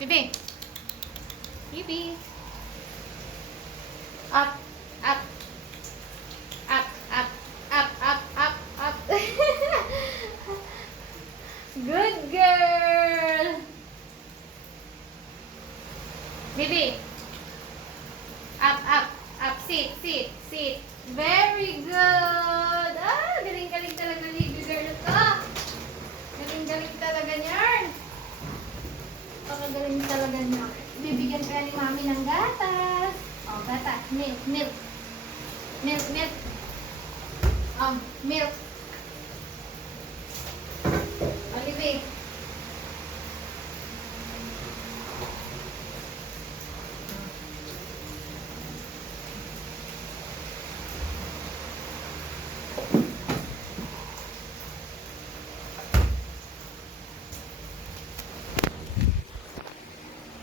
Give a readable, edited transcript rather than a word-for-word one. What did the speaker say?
Bibi. Bibi. Up. Up. Up. Up. Up. Up. Up. Up. Good girl. Bibi. Up. Up. Up. Sit. Sit. Sit. Very good. Ah, galing-galing talaga ni girl ito. Galing-galing talaga niyan. Galing talaga niya. Bibigyan kaya ni mami ng gatas. Oh, gatas. Milk, milk. Milk, milk. Milk. Olive.